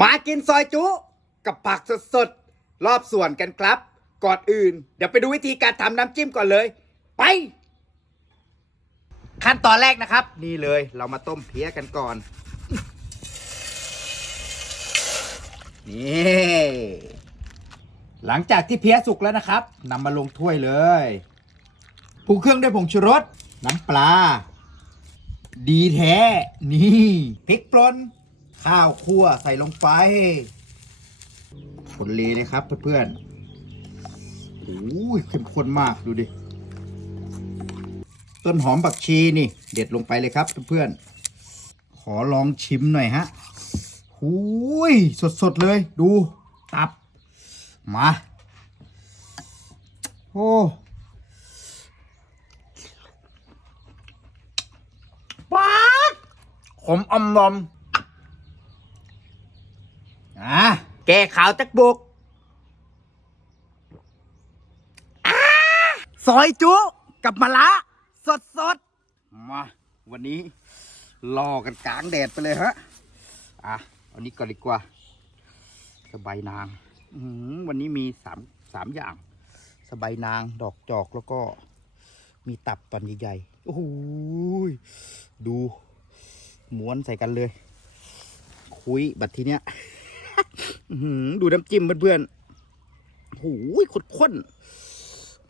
มากินซอยจุกับผักสดๆ รอบส่วนกันครับ ก่อนอื่น เดี๋ยวไปดูวิธีการทำน้ำจิ้มก่อนเลย ไป ขั้นตอนแรกนะครับ นี่เลยเรามาต้มเพี้ยกันก่อน นี่หลังจากที่เพี้ยสุกแล้วนะครับนำมาลงถ้วยเลยปรุงเครื่องด้วยผงชูรส น้ำปลา ดีแท้ นี่พริกป่น ข้าวคั่วใส่ลงไปคนเลนะครับเพื่อนๆโอ้ยเข้มข้นมากดูดิ ต้นหอมบักชีนี่ เด็ดลงไปเลยครับเพื่อนๆ ขอลองชิมหน่อยฮะหูยสดๆเลยดู ตับ มา โอ้ป๊าดขมอมลอมอะ แกขาวจักบุกอซอยจุกับมะละสดสดๆมา วันนี้รอกันกลางแดดไปเลยฮะ อะอันนี้ก่อนดีกว่าสบายนางอวันนี้มีสามสามอย่าง สบายนางดอกจอกแล้วก็มีตับตอนใหญ่ๆ โอ้โหยดูม้วนใส่กันเลย คุยบัดทีเนี้ย ดูน้ำจิ้มเพื่อนๆโอ้โหข้น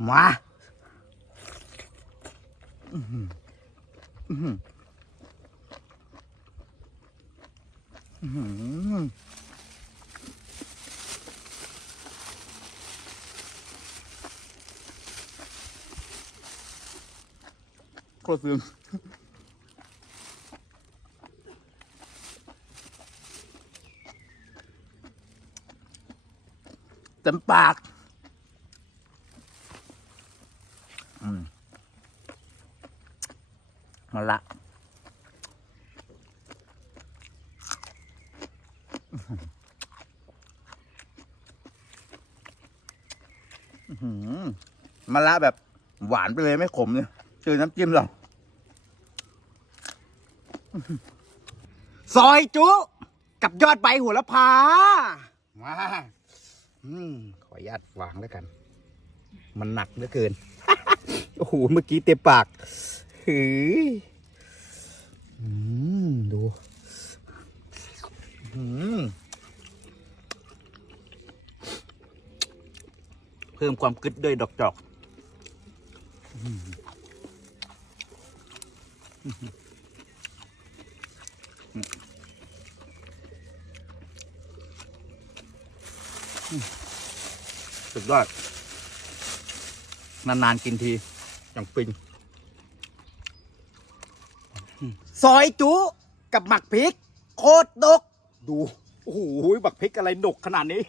มาโคตรซึ้ง เต็มปากอืมมาละมะละแบบหวานไปเลยไม่ขมเลยเจอน้ำจิ้มหรอซอยจุ กับยอดใบหัวละพามา ขออนุญาตวางแล้วกัน มันหนักเหลือเกิน โอ้โห เมื่อกี้เต็มปากหืออืมดูอืมเพิ่มความกึดด้วยดอกจอก สุดยอดนานๆกินที อย่างปิงซอยจุกับหมักพริก โคตรดก ดู โอ้โหหมักพริกอะไรดกขนาดนี้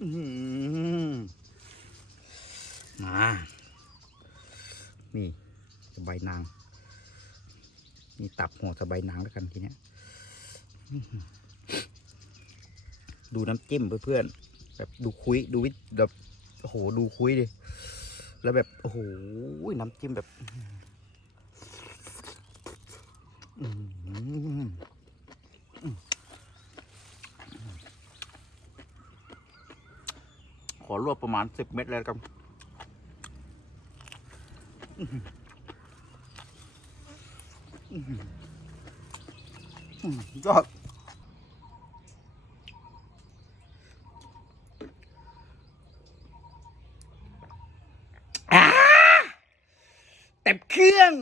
อื้อหือมานี่สบายนางมีตับหัวสบายนางแล้วกันทีเนี้ยอื้อหือ ดูน้ำจิ้มเพื่อนๆแบบดูคุยดูวิแบบโอ้โหดูคุยดิแล้วแบบโอ้โหน้ำจิ้มแบบขอรวบประมาณสิบเม็ดเลยครับยอด อ่าเต็มเครื่อง